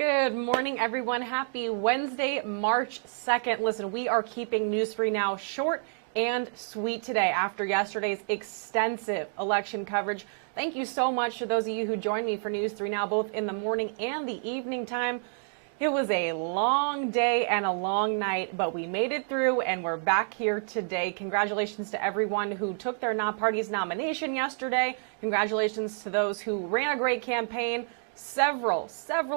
Good morning, everyone. Happy Wednesday, March 2nd. Listen, we are keeping News 3 Now short and sweet today after yesterday's extensive election coverage. Thank you so much to those of you who joined me for News 3 Now, both in the morning and the evening time. It was a long day and a long night, but we made it through and we're back here today. Congratulations to everyone who took their party's nomination yesterday. Congratulations to those who ran a great campaign. Several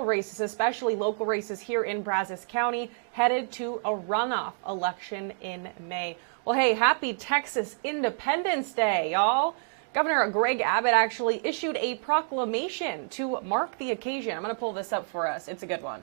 races, especially local races here in Madison County, headed to a runoff election in May. Well, hey, happy Texas Independence Day, y'all. Governor Greg Abbott actually issued a proclamation to mark the occasion. I'm going to pull this up for us. It's a good one.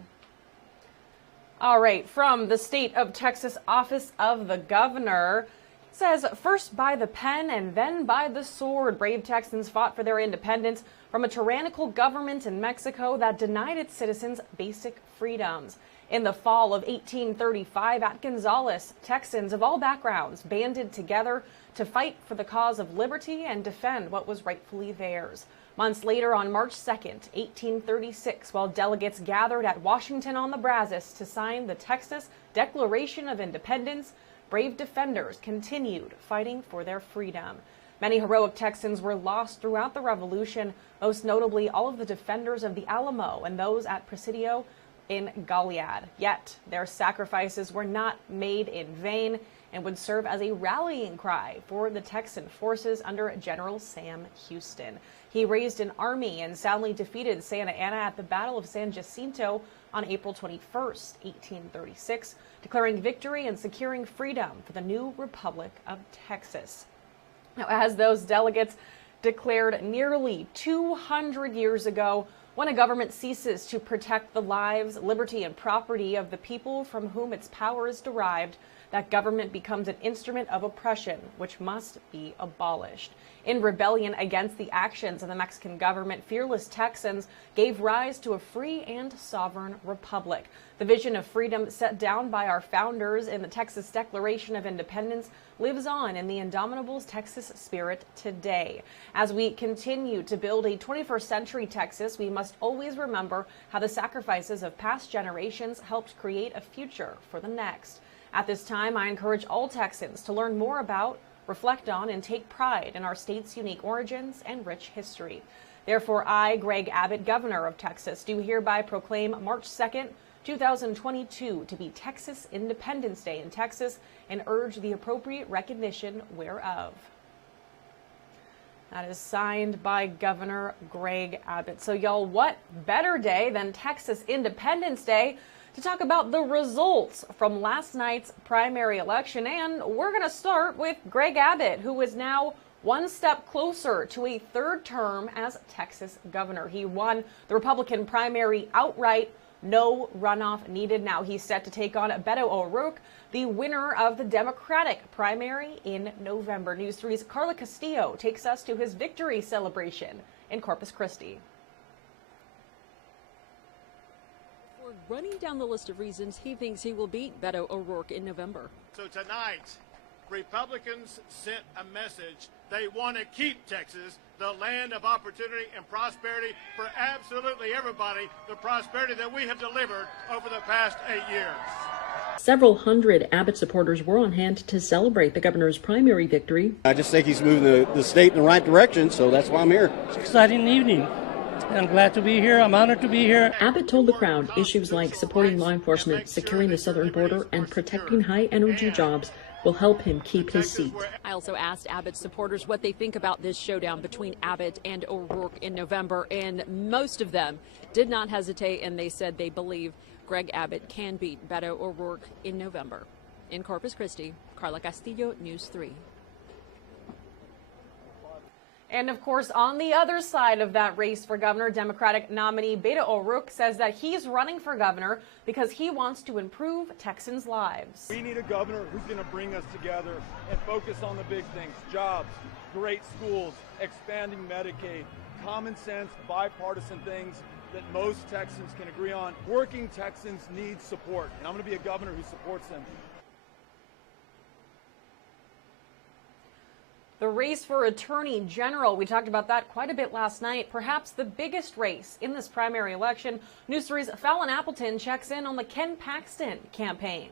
All right, from the State of Texas Office of the Governor, it says, first by the pen and then by the sword, brave Texans fought for their independence from a tyrannical government in Mexico that denied its citizens basic freedoms. In the fall of 1835 at Gonzales, Texans of all backgrounds banded together to fight for the cause of liberty and defend what was rightfully theirs. Months later, on March 2nd, 1836, while delegates gathered at Washington on the Brazos to sign the Texas Declaration of Independence, brave defenders continued fighting for their freedom. Many heroic Texans were lost throughout the Revolution, most notably all of the defenders of the Alamo and those at Presidio in Goliad. Yet their sacrifices were not made in vain and would serve as a rallying cry for the Texan forces under General Sam Houston. He raised an army and soundly defeated Santa Anna at the Battle of San Jacinto on April 21st, 1836, declaring victory and securing freedom for the new Republic of Texas. Now, as those delegates declared nearly 200 years ago, when a government ceases to protect the lives, liberty, and property of the people from whom its power is derived, that government becomes an instrument of oppression, which must be abolished. In rebellion against the actions of the Mexican government, fearless Texans gave rise to a free and sovereign republic. The vision of freedom set down by our founders in the Texas Declaration of Independence lives on in the indomitable Texas spirit today. As we continue to build a 21st century Texas, we must always remember how the sacrifices of past generations helped create a future for the next. At this time, I encourage all Texans to learn more about, reflect on, and take pride in our state's unique origins and rich history. Therefore, I, Greg Abbott, Governor of Texas, do hereby proclaim March 2nd, 2022 to be Texas Independence Day in Texas and urge the appropriate recognition whereof. That is signed by Governor Greg Abbott. So, y'all, what better day than Texas Independence Day to talk about the results from last night's primary election. And we're going to start with Greg Abbott, who is now one step closer to a third term as Texas governor. He won the Republican primary outright, no runoff needed. Now he's set to take on Beto O'Rourke, the winner of the Democratic primary in November. News 3's Carla Castillo takes us to his victory celebration in Corpus Christi. Running down the list of reasons he thinks he will beat Beto O'Rourke in November. So tonight, Republicans sent a message. They want to keep Texas the land of opportunity and prosperity for absolutely everybody, the prosperity that we have delivered over the past 8 years. Several hundred Abbott supporters were on hand to celebrate the governor's primary victory. I just think he's moving the state in the right direction, so that's why I'm here. It's an exciting evening. I'm glad to be here. I'm honored to be here. Abbott told the crowd issues like supporting law enforcement, securing the southern border, and protecting high-energy jobs will help him keep his seat. I also asked Abbott supporters what they think about this showdown between Abbott and O'Rourke in November, and most of them did not hesitate, and they said they believe Greg Abbott can beat Beto O'Rourke in November. In Corpus Christi, Carla Castillo, News 3. And of course, on the other side of that race for governor, Democratic nominee Beto O'Rourke says that he's running for governor because he wants to improve Texans' lives. We need a governor who's going to bring us together and focus on the big things: jobs, great schools, expanding Medicaid, common sense, bipartisan things that most Texans can agree on. Working Texans need support, and I'm going to be a governor who supports them. The race for Attorney General, we talked about that quite a bit last night. Perhaps the biggest race in this primary election. News 3's Fallon Appleton checks in on the Ken Paxton campaign.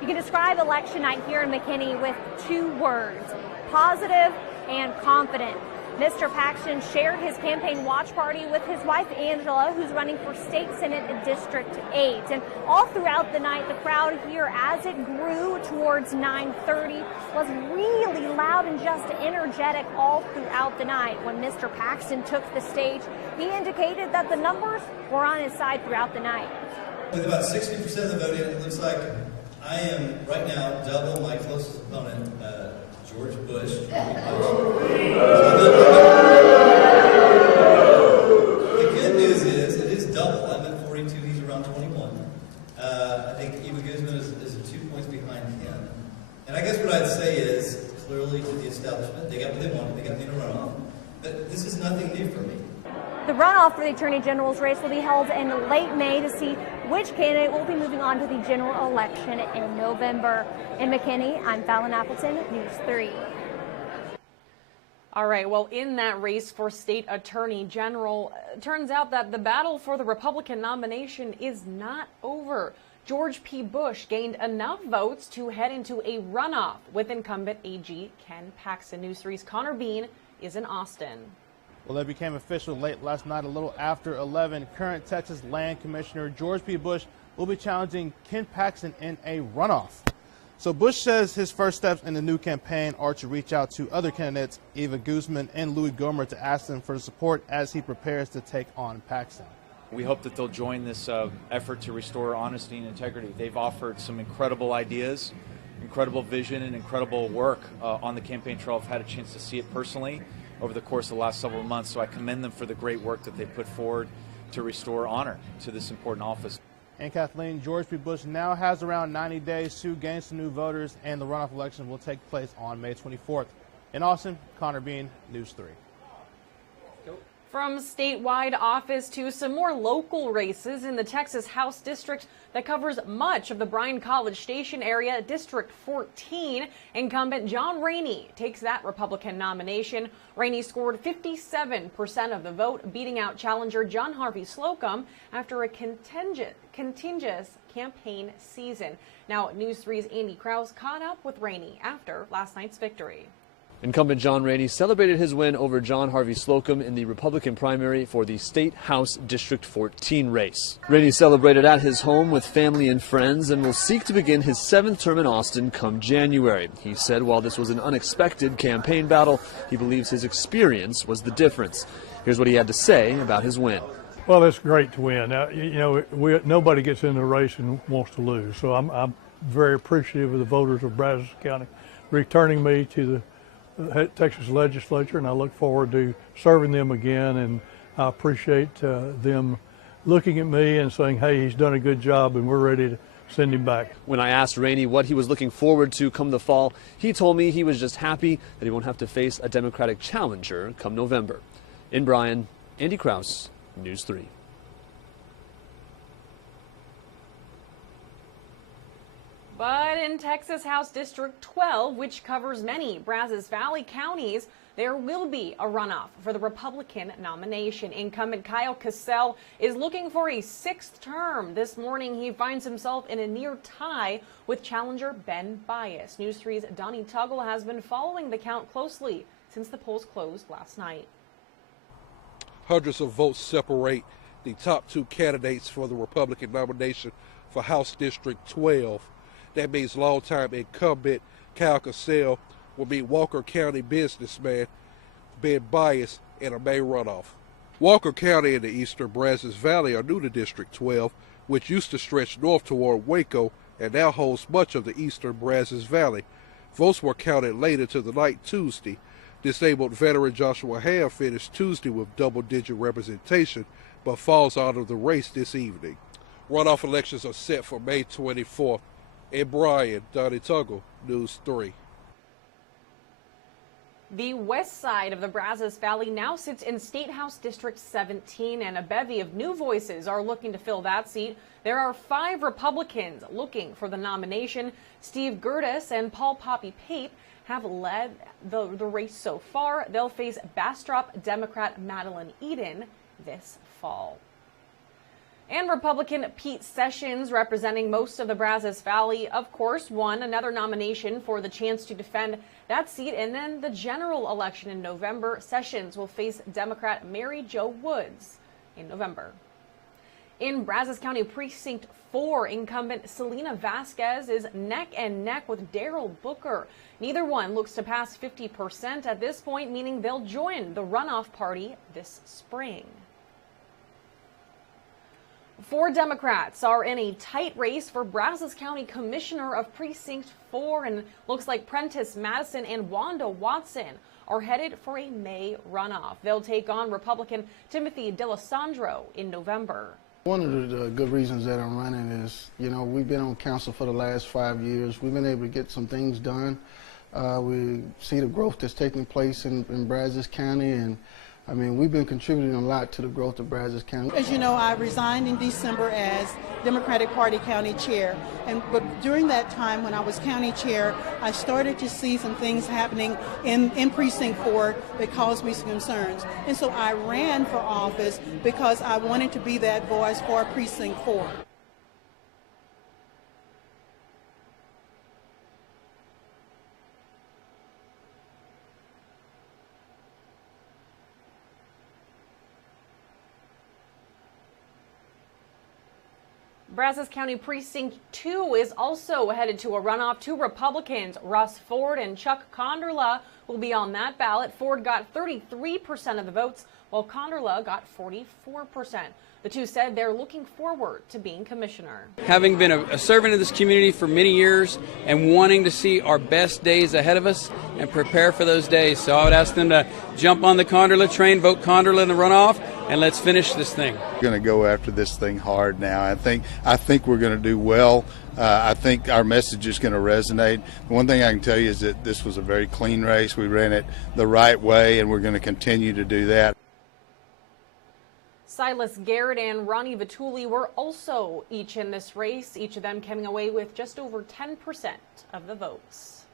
You can describe election night here in McKinney with 2 words: positive and confident. Mr. Paxton shared his campaign watch party with his wife Angela, who's running for State Senate District 8. And all throughout the night, the crowd here, as it grew towards 9:30, was really loud and just energetic all throughout the night. When Mr. Paxton took the stage, he indicated that the numbers were on his side throughout the night. With about 60% of the voting, it looks like I am right now double my closest opponent, George Bush. The good news is it is double. I'm at 42. He's around 21. I think Eva Guzman is 2 points behind him. And I guess what I'd say is, clearly to the establishment, they got what they wanted. They got me in a runoff. But this is nothing new for me. The runoff for the Attorney General's race will be held in late May to see which candidate will be moving on to the general election in November. In McKinney, I'm Fallon Appleton, News 3. All right, well, in that race for State Attorney General, it turns out that the battle for the Republican nomination is not over. George P. Bush gained enough votes to head into a runoff with incumbent AG Ken Paxton. News 3's Connor Bean is in Austin. Well, it became official late last night, a little after 11. Current Texas Land Commissioner George P. Bush will be challenging Ken Paxton in a runoff. So Bush says his first steps in the new campaign are to reach out to other candidates, Eva Guzman and Louis Gohmert, to ask them for support as he prepares to take on Paxton. We hope that they'll join this effort to restore honesty and integrity. They've offered some incredible ideas, incredible vision, and incredible work on the campaign trail. I've had a chance to see it personally over the course of the last several months, so I commend them for the great work that they put forward to restore honor to this important office. And Kathleen, George P. Bush now has around 90 days to gain some new voters, and the runoff election will take place on May 24th. In Austin, Connor Bean, News 3. From statewide office to some more local races in the Texas House District that covers much of the Bryan College Station area, District 14, incumbent John Rainey takes that Republican nomination. Rainey scored 57% of the vote, beating out challenger John Harvey Slocum after a contentious campaign season. Now, News 3's Andy Krause caught up with Rainey after last night's victory. Incumbent John Rainey celebrated his win over John Harvey Slocum in the Republican primary for the State House District 14 race. Rainey celebrated at his home with family and friends and will seek to begin his 7th term in Austin come January. He said while this was an unexpected campaign battle, he believes his experience was the difference. Here's what he had to say about his win. Well, it's great to win. Nobody gets in the race and wants to lose, so I'm very appreciative of the voters of Madison County returning me to the Texas legislature, and I look forward to serving them again, and I appreciate them looking at me and saying, hey, he's done a good job and we're ready to send him back. When I asked Rainey what he was looking forward to come the fall, he told me he was just happy that he won't have to face a Democratic challenger come November. In Bryan, Andy Krause, News 3. But in Texas House District 12, which covers many Brazos Valley counties, there will be a runoff for the Republican nomination. Incumbent Kyle Cassell is looking for a 6th term. This morning, he finds himself in a near tie with challenger Ben Bias. News 3's Donnie Tuggle has been following the count closely since the polls closed last night. Hundreds of votes separate the top 2 candidates for the Republican nomination for House District 12. That means longtime incumbent Kyle Cassell will meet Walker County businessman Ben Bias in a May runoff. Walker County and the eastern Brazos Valley are new to District 12, which used to stretch north toward Waco and now holds much of the eastern Brazos Valley. Votes were counted late into the night Tuesday. Disabled veteran Joshua Ham finished Tuesday with double-digit representation, but falls out of the race this evening. Runoff elections are set for May 24th. In Bryan, Donnie Tuggle, News 3. The west side of the Brazos Valley now sits in State House District 17, and a bevy of new voices are looking to fill that seat. There are 5 Republicans looking for the nomination. Steve Gerdes and Paul Poppy Pape have led the race so far. They'll face Bastrop Democrat Madeline Eden this fall. And Republican Pete Sessions, representing most of the Brazos Valley, of course, won another nomination for the chance to defend that seat. And then the general election in November, Sessions will face Democrat Mary Jo Woods in November. In Brazos County Precinct 4, incumbent Selena Vasquez is neck and neck with Daryl Booker. Neither one looks to pass 50% at this point, meaning they'll join the runoff party this spring. 4 Democrats are in a tight race for Brazos County Commissioner of Precinct 4, and looks like Prentice Madison and Wanda Watson are headed for a May runoff. They'll take on Republican Timothy D'Alessandro in November. One of the good reasons that I'm running is, we've been on council for the last 5 years. We've been able to get some things done. We see the growth that's taking place in Brazos County, and I mean, we've been contributing a lot to the growth of Brazos County. As you know, I resigned in December as Democratic Party County Chair. But during that time when I was County Chair, I started to see some things happening in Precinct 4 that caused me some concerns. And so I ran for office because I wanted to be that voice for Precinct 4. Brazos County Precinct 2 is also headed to a runoff. 2 Republicans, Ross Ford and Chuck Conderla, will be on that ballot. Ford got 33% of the votes, while Conderla got 44%. The two said they're looking forward to being commissioner. Having been a servant of this community for many years and wanting to see our best days ahead of us and prepare for those days. So I would ask them to jump on the Conderla train, vote Conderla in the runoff, and let's finish this thing. We're going to go after this thing hard now. I think we're going to do well. I think our message is going to resonate. The one thing I can tell you is that this was a very clean race. We ran it the right way, and we're going to continue to do that. Silas Garrett and Ronnie Vituli were also each in this race, each of them coming away with just over 10% of the votes.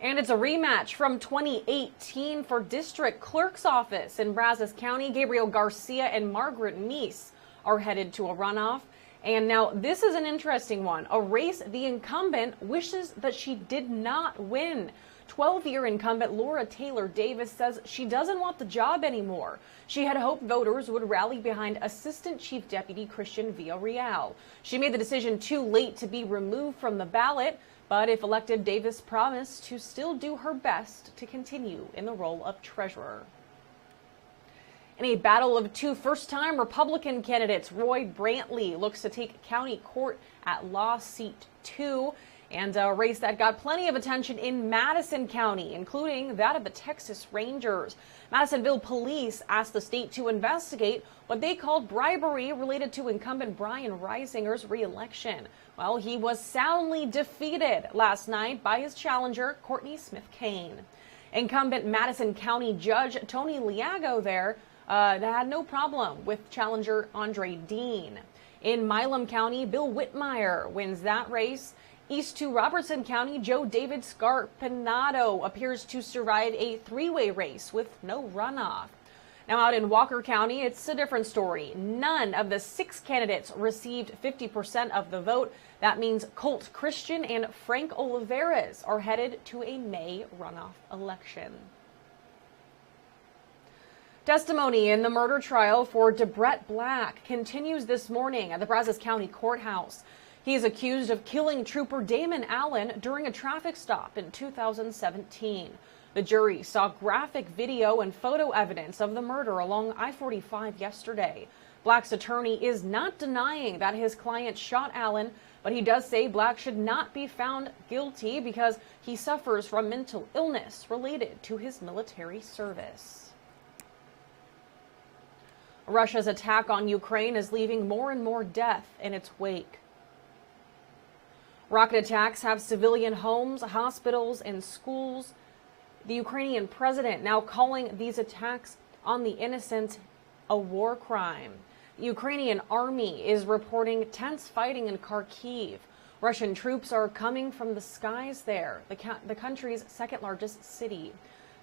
And it's a rematch from 2018 for District Clerk's Office in Brazos County. Gabriel Garcia and Margaret Meese are headed to a runoff. And now this is an interesting one, a race the incumbent wishes that she did not win. 12-year incumbent Laura Taylor Davis says she doesn't want the job anymore. She had hoped voters would rally behind Assistant Chief Deputy Christian Villarreal. She made the decision too late to be removed from the ballot, but if elected, Davis promised to still do her best to continue in the role of treasurer. In a battle of 2 first-time Republican candidates, Roy Brantley looks to take county court at Law Seat 2. And a race that got plenty of attention in Madison County, including that of the Texas Rangers. Madisonville police asked the state to investigate what they called bribery related to incumbent Brian Reisinger's re-election. Well, he was soundly defeated last night by his challenger, Courtney Smith-Kane. Incumbent Madison County Judge Tony Liago there had no problem with challenger Andre Dean. In Milam County, Bill Whitmire wins that race. East to Robertson County, Joe David Scarpinato appears to survive a 3-way race with no runoff. Now out in Walker County, it's a different story. None of the 6 candidates received 50% of the vote. That means Colt Christian and Frank Olivares are headed to a May runoff election. Testimony in the murder trial for DeBrett Black continues this morning at the Brazos County Courthouse. He is accused of killing Trooper Damon Allen during a traffic stop in 2017. The jury saw graphic video and photo evidence of the murder along I-45 yesterday. Black's attorney is not denying that his client shot Allen, but he does say Black should not be found guilty because he suffers from mental illness related to his military service. Russia's attack on Ukraine is leaving more and more death in its wake. Rocket attacks have civilian homes, hospitals, and schools The Ukrainian president now calling these attacks on the innocent a war crime. The Ukrainian army is reporting tense fighting in Kharkiv. Russian troops are coming from the skies there, the country's second largest city.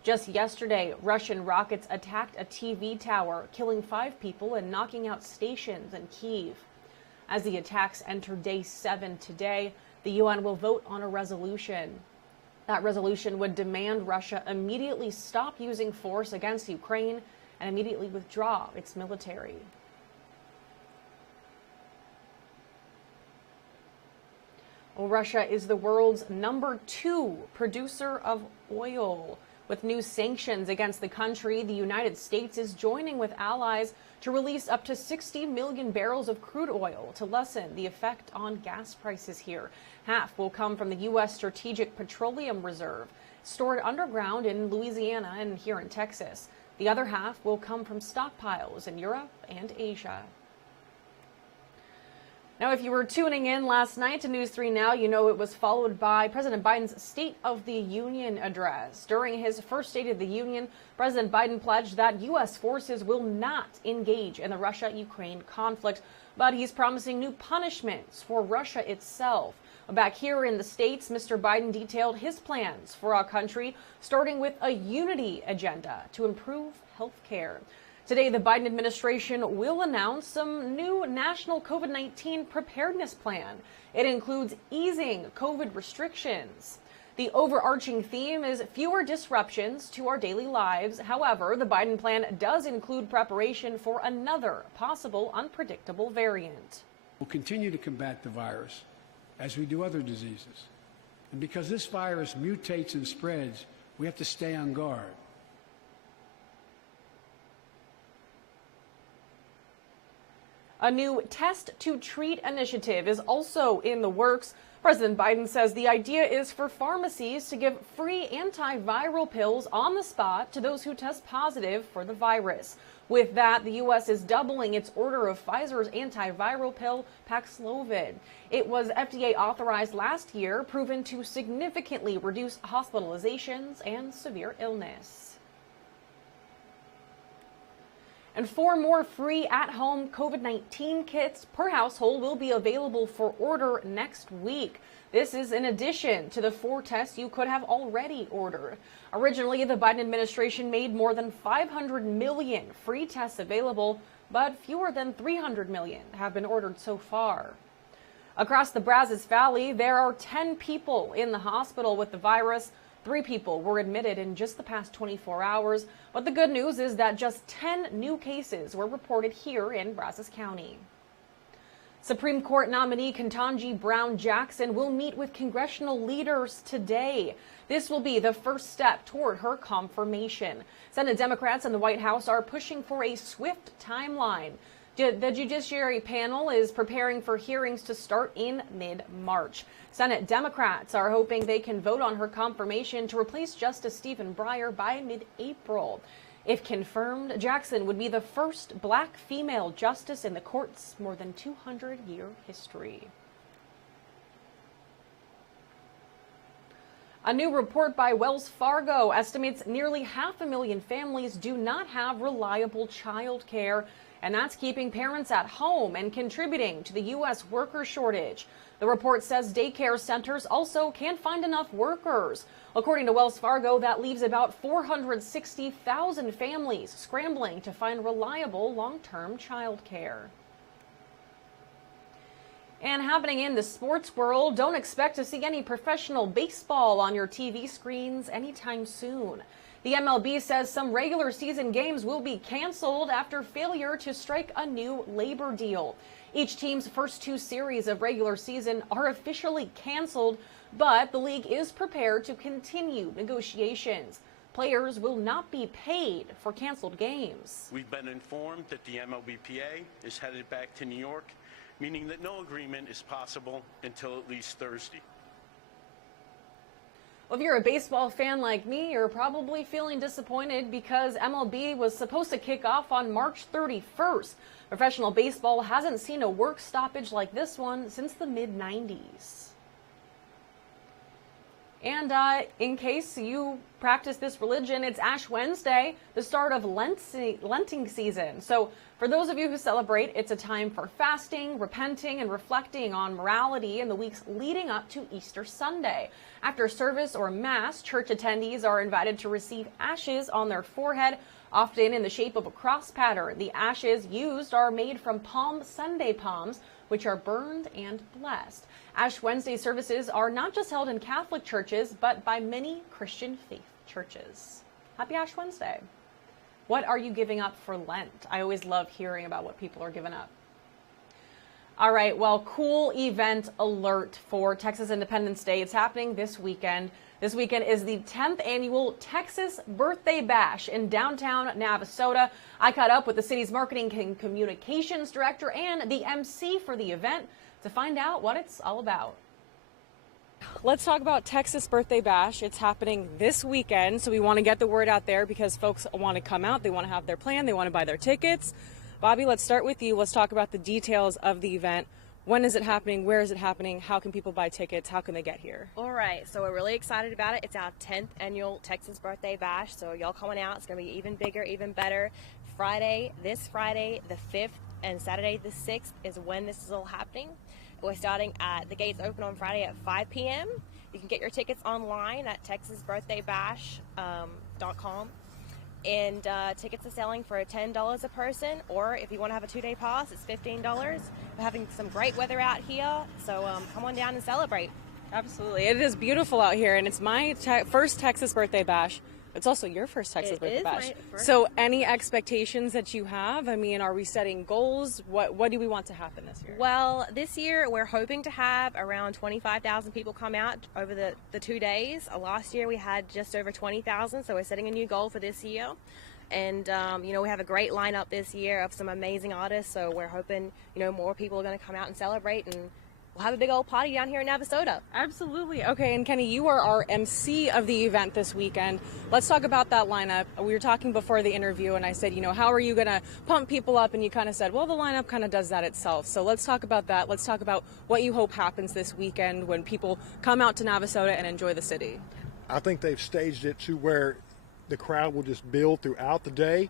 Just yesterday, Russian rockets attacked a TV tower, killing 5 people and knocking out stations in Kyiv. As the attacks enter day 7 today, the UN will vote on a resolution. That resolution would demand Russia immediately stop using force against Ukraine and immediately withdraw its military. Well, Russia is the world's #2 producer of oil. With new sanctions against the country, the United States is joining with allies to release up to 60 million barrels of crude oil to lessen the effect on gas prices here. Half will come from the U.S. Strategic Petroleum Reserve, stored underground in Louisiana and here in Texas. The other half will come from stockpiles in Europe and Asia. Now, if you were tuning in last night to News 3 Now, you know it was followed by President Biden's State of the Union address. During his first State of the Union, President Biden pledged that U.S. forces will not engage in the Russia-Ukraine conflict, but he's promising new punishments for Russia itself. Back here in the States, Mr. Biden detailed his plans for our country, starting with a unity agenda to improve health care. Today, the Biden administration will announce some new national COVID-19 preparedness plan. It includes easing COVID restrictions. The overarching theme is fewer disruptions to our daily lives. However, the Biden plan does include preparation for another possible unpredictable variant. We'll continue to combat the virus as we do other diseases. And because this virus mutates and spreads, we have to stay on guard. A new Test to Treat initiative is also in the works. President Biden says the idea is for pharmacies to give free antiviral pills on the spot to those who test positive for the virus. With that, the U.S. is doubling its order of Pfizer's antiviral pill, Paxlovid. It was FDA authorized last year, proven to significantly reduce hospitalizations and severe illness. And 4 more free at-home COVID-19 kits per household will be available for order next week. This is in addition to the 4 tests you could have already ordered. Originally, the Biden administration made more than 500 million free tests available, but fewer than 300 million have been ordered so far. Across the Brazos Valley, there are 10 people in the hospital with the virus. 3 people were admitted in just the past 24 hours, but the good news is that just 10 new cases were reported here in Brazos County. Supreme Court nominee Ketanji Brown Jackson will meet with congressional leaders today. This will be the first step toward her confirmation. Senate Democrats and the White House are pushing for a swift timeline. The Judiciary panel is preparing for hearings to start in mid-March. Senate Democrats are hoping they can vote on her confirmation to replace Justice Stephen Breyer by mid-April. If confirmed, Jackson would be the first black female justice in the court's more than 200-year history. A new report by Wells Fargo estimates nearly 500,000 families do not have reliable child care, and that's keeping parents at home and contributing to the U.S. worker shortage. The report says daycare centers also can't find enough workers. According to Wells Fargo, that leaves about 460,000 families scrambling to find reliable long-term child care. And happening in the sports world, don't expect to see any professional baseball on your TV screens anytime soon. The MLB says some regular season games will be canceled after failure to strike a new labor deal. Each team's first 2 series of regular season are officially canceled, but the league is prepared to continue negotiations. Players will not be paid for canceled games. We've been informed that the MLBPA is headed back to New York, meaning that no agreement is possible until at least Thursday. Well, if you're a baseball fan like me, you're probably feeling disappointed because MLB was supposed to kick off on March 31st. Professional baseball hasn't seen a work stoppage like this one since the mid-90s. And in case you practice this religion, it's Ash Wednesday, the start of Lenting season. So for those of you who celebrate, it's a time for fasting, repenting, and reflecting on morality in the weeks leading up to Easter Sunday. After service or mass, church attendees are invited to receive ashes on their forehead, often in the shape of a cross pattern. The ashes used are made from Palm Sunday palms, which are burned and blessed. Ash Wednesday services are not just held in Catholic churches, but by many Christian faith churches. Happy Ash Wednesday. What are you giving up for Lent? I always love hearing about what people are giving up. All right, well, cool event alert for Texas Independence Day. It's happening this weekend. This weekend is the 10th annual Texas Birthday Bash in downtown Navasota. I caught up with the city's marketing and communications director and the MC for the event to find out what it's all about. Let's talk about Texas Birthday Bash. It's happening this weekend, so we want to get the word out there because folks want to come out. They want to have their plan. They want to buy their tickets. Bobby, let's start with you. Let's talk about the details of the event. When is it happening? Where is it happening? How can people buy tickets? How can they get here? All right, so we're really excited about it. It's our 10th annual Texas Birthday Bash, so y'all coming out. It's going to be even bigger, even better. This Friday, the 5th, and Saturday, the 6th is when this is all happening. We're starting at, the gates open on Friday at 5 p.m. You can get your tickets online at texasbirthdaybash.com. And tickets are selling for $10 a person, or if you want to have a 2-day pass, it's $15. We're having some great weather out here, so come on down and celebrate. Absolutely. It is beautiful out here, and it's my first Texas Birthday Bash. It's also your first Texas Birthday Bash. So any expectations that you have? I mean, are we setting goals? What do we want to happen this year? Well, this year we're hoping to have around 25,000 people come out over the 2 days. Last year we had just over 20,000, so we're setting a new goal for this year. And, we have a great lineup this year of some amazing artists, so we're hoping, more people are going to come out and celebrate, and we'll have a big old party down here in Navasota. Absolutely. Okay, and Kenny, you are our MC of the event this weekend. Let's talk about that lineup. We were talking before the interview, and I said, how are you going to pump people up? And you kind of said, well, the lineup kind of does that itself. So let's talk about that. Let's talk about what you hope happens this weekend when people come out to Navasota and enjoy the city. I think they've staged it to where the crowd will just build throughout the day.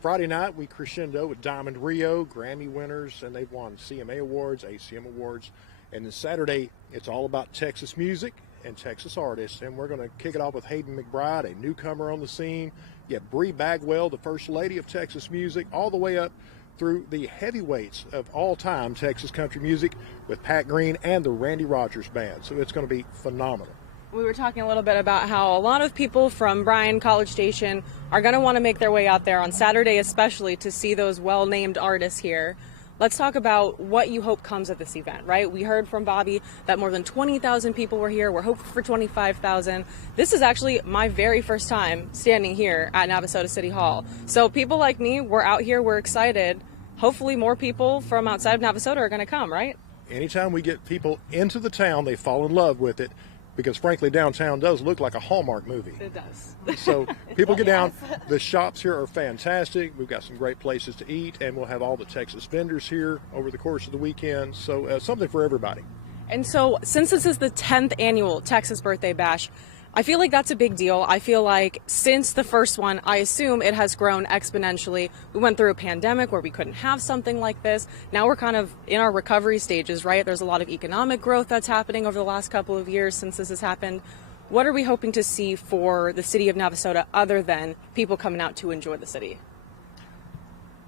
Friday night, we crescendo with Diamond Rio, Grammy winners, and they've won CMA Awards, ACM Awards. And then Saturday, it's all about Texas music and Texas artists. And we're going to kick it off with Hayden McBride, a newcomer on the scene. You have Bree Bagwell, the first lady of Texas music, all the way up through the heavyweights of all-time Texas country music with Pat Green and the Randy Rogers Band. So it's going to be phenomenal. We were talking a little bit about how a lot of people from Bryan, College Station are going to want to make their way out there on Saturday, especially to see those well-named artists here. Let's talk about what you hope comes of this event, right? We heard from Bobby that more than 20,000 people were here. We're hoping for 25,000. This is actually my very first time standing here at Navasota City Hall. So people like me, we're out here, we're excited. Hopefully more people from outside of Navasota are going to come, right? Anytime we get people into the town, they fall in love with it. Because frankly, downtown does look like a Hallmark movie. It does. So people get down. The shops here are fantastic. We've got some great places to eat, and we'll have all the Texas vendors here over the course of the weekend. So something for everybody. And so since this is the 10th annual Texas Birthday Bash, I feel like that's a big deal. I feel like since the first one, I assume it has grown exponentially. We went through a pandemic where we couldn't have something like this. Now we're kind of in our recovery stages, right? There's a lot of economic growth that's happening over the last couple of years since this has happened. What are we hoping to see for the city of Navasota other than people coming out to enjoy the city?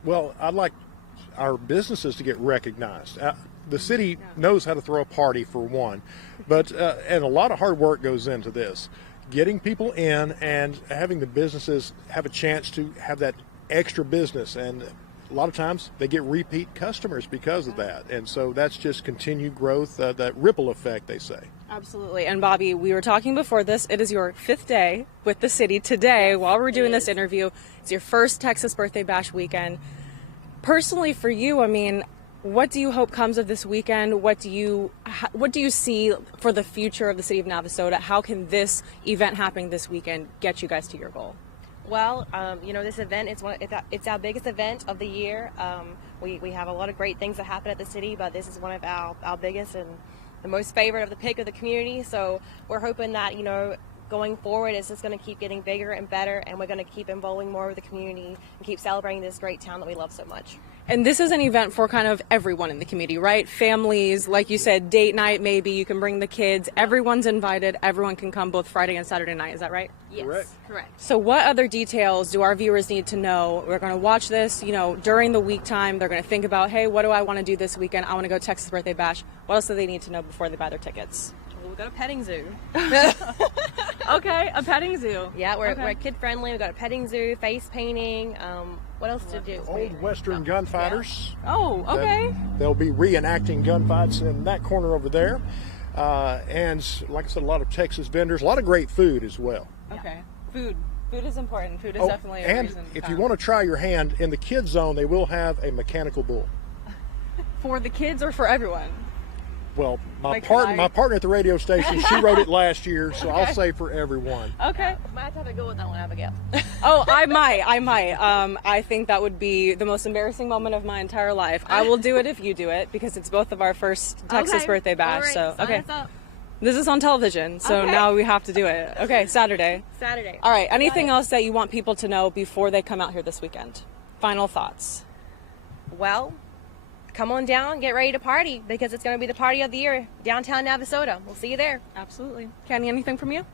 Well, I'd like our businesses to get recognized. The city knows how to throw a party, for one, but and a lot of hard work goes into this. Getting people in and having the businesses have a chance to have that extra business, and a lot of times they get repeat customers because of that, and so that's just continued growth, that ripple effect, they say. Absolutely. And Bobby, we were talking before this. It is your 5th day with the city today. While we're doing this interview, it's your first Texas Birthday Bash weekend. Personally, for you, I mean, what do you hope comes of this weekend? What do you see for the future of the city of Navasota? How can this event happening this weekend get you guys to your goal? Well, this event it's our biggest event of the year. We have a lot of great things that happen at the city, but this is one of our biggest and the most favorite of the pick of the community. So we're hoping that, going forward, it's just going to keep getting bigger and better, and we're going to keep involving more of the community and keep celebrating this great town that we love so much. And this is an event for kind of everyone in the community, right? Families, like you said, date night, maybe you can bring the kids. Everyone's invited. Everyone can come both Friday and Saturday night. Is that right? Yes, correct. So what other details do our viewers need to know? We're going to watch this, during the week time. They're going to think about, hey, what do I want to do this weekend? I want to go Texas Birthday Bash. What else do they need to know before they buy their tickets? We'll go to petting zoo. Okay, a petting zoo. Yeah, we're kid friendly. We've got a petting zoo, face painting. What else to do? Old Western gunfighters. Yeah. Oh, okay. They'll be reenacting gunfights in that corner over there. And like I said, a lot of Texas vendors, a lot of great food as well. Okay, food. Food is important. Food is definitely a and reason. If you want to try your hand, in the kids zone, they will have a mechanical bull. For the kids or for everyone? Well, my partner at the radio station, she wrote it last year, so I'll say for everyone. Okay. Might have to go with that one, Abigail. Oh, I might. I think that would be the most embarrassing moment of my entire life. I will do it if you do it, because it's both of our first Texas Birthday Bash. All right, so sign us up. This is on television, so now we have to do it. Okay, Saturday. All right. Anything else that you want people to know before they come out here this weekend? Final thoughts. Well, come on down, get ready to party, because it's going to be the party of the year, downtown Navasota. We'll see you there. Absolutely. Kenny, anything from you?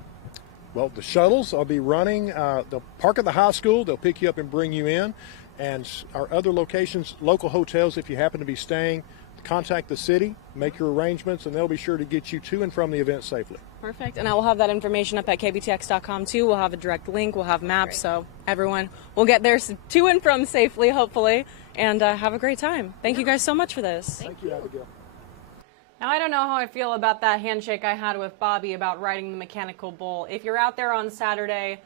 Well, the shuttles will be running. They'll park at the high school. They'll pick you up and bring you in. And our other locations, local hotels, if you happen to be staying, contact the city, make your arrangements, and they'll be sure to get you to and from the event safely. Perfect. And I will have that information up at kbtx.com too. We'll have a direct link. We'll have maps. So everyone will get there to and from safely, hopefully, and have a great time. Thank you guys so much for this. Thank you, Abigail. Now, I don't know how I feel about that handshake I had with Bobby about riding the mechanical bull. If you're out there on Saturday,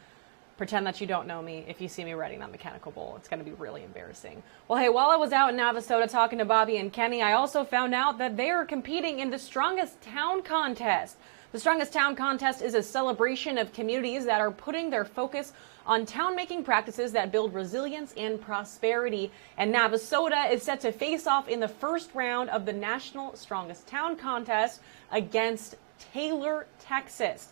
pretend that you don't know me. If you see me riding that mechanical bull, it's going to be really embarrassing. Well, hey, while I was out in Navasota talking to Bobby and Kenny, I also found out that they are competing in the Strongest Town Contest. The Strongest Town Contest is a celebration of communities that are putting their focus on town-making practices that build resilience and prosperity. And Navasota is set to face off in the first round of the National Strongest Town Contest against Taylor, Texas.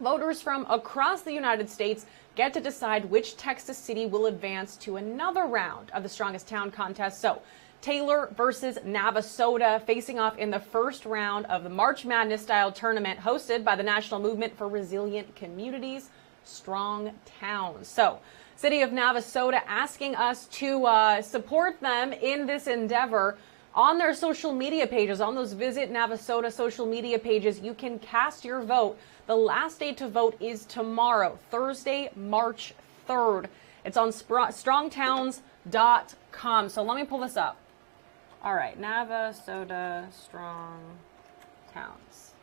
Voters from across the United States get to decide which Texas city will advance to another round of the Strongest Town Contest. So Taylor versus Navasota facing off in the first round of the March Madness-style tournament hosted by the National Movement for Resilient Communities, Strong Towns. So City of Navasota asking us to support them in this endeavor. On their social media pages, on those Visit Navasota social media pages, you can cast your vote. The last day to vote is tomorrow, Thursday, March 3rd. It's on strongtowns.com. So let me pull this up. All right, Navasota Strong Towns.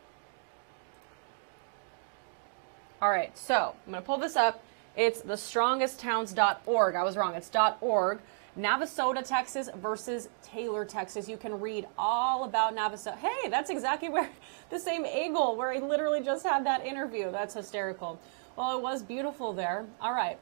All right, so I'm going to pull this up. It's the strongesttowns.org. I was wrong. It's .org. Navasota, Texas versus Taylor, Texas. You can read all about Navasota. Hey, that's exactly where the same Bagel, where I literally just had that interview. That's hysterical. Well, it was beautiful there. All right.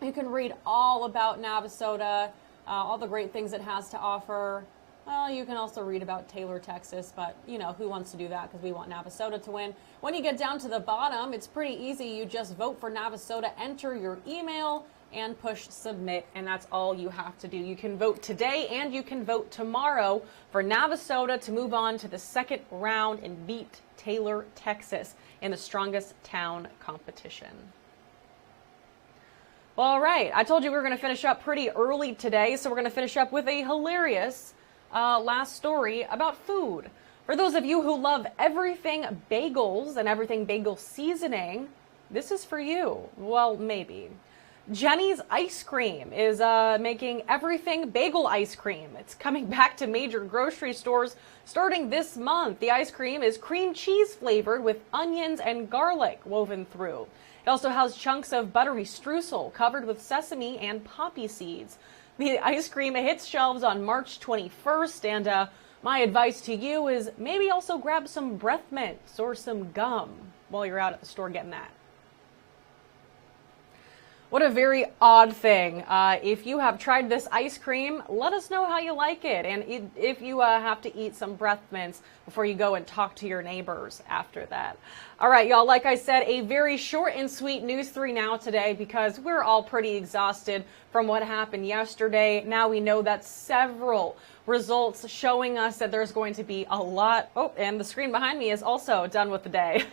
You can read all about Navasota, all the great things it has to offer. Well, you can also read about Taylor, Texas, but, you know, who wants to do that because we want Navasota to win. When you get down to the bottom, it's pretty easy. You just vote for Navasota, enter your email, and push submit, and that's all you have to do. You can vote today and you can vote tomorrow for Navasota to move on to the second round and beat Taylor, Texas in the Strongest Town competition. Well, all right, I told you we were going to finish up pretty early today, so we're going to finish up with a hilarious last story about food. For those of you who love everything bagels and everything bagel seasoning, this is for you. Well, maybe. Jenny's Ice Cream is making everything bagel ice cream. It's coming back to major grocery stores starting this month. The ice cream is cream cheese flavored with onions and garlic woven through. It also has chunks of buttery streusel covered with sesame and poppy seeds. The ice cream hits shelves on March 21st, and my advice to you is maybe also grab some breath mints or some gum while you're out at the store getting that. What a very odd thing. If you have tried this ice cream, let us know how you like it. And if you have to eat some breath mints before you go and talk to your neighbors after that. All right, y'all, like I said, a very short and sweet News 3 Now today because we're all pretty exhausted from what happened yesterday. Now we know that several results showing us that there's going to be a lot. Oh, and the screen behind me is also done with the day.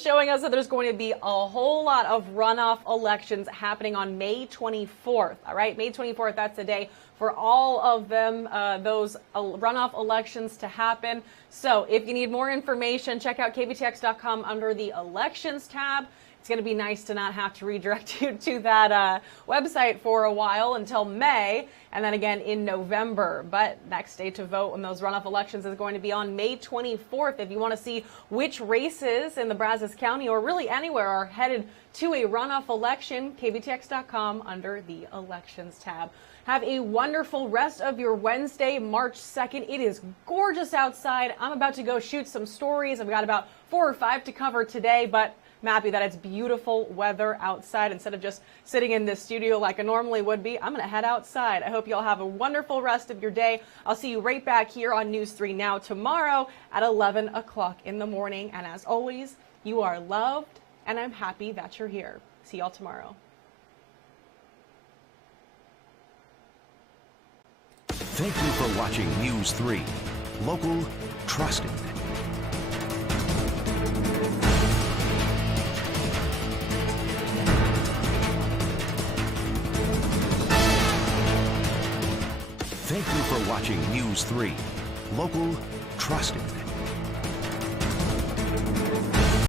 Showing us that there's going to be a whole lot of runoff elections happening on May 24th. All right, May 24th, that's the day for all of them, those runoff elections to happen. So if you need more information, check out kvtx.com under the Elections tab. It's going to be nice to not have to redirect you to that website for a while until May, and then again in November. But next day to vote in those runoff elections is going to be on May 24th. If you want to see which races in the Brazos County or really anywhere are headed to a runoff election, kvtx.com under the Elections tab. Have a wonderful rest of your Wednesday, March 2nd. It is gorgeous outside. I'm about to go shoot some stories. I've got about 4 or 5 to cover today, but I'm happy that it's beautiful weather outside. Instead of just sitting in this studio like I normally would be, I'm going to head outside. I hope you all have a wonderful rest of your day. I'll see you right back here on News 3 Now tomorrow at 11 o'clock in the morning. And as always, you are loved, and I'm happy that you're here. See y'all tomorrow. Thank you for watching News 3. Local, trusted. Thank you for watching News 3. Local, trusted.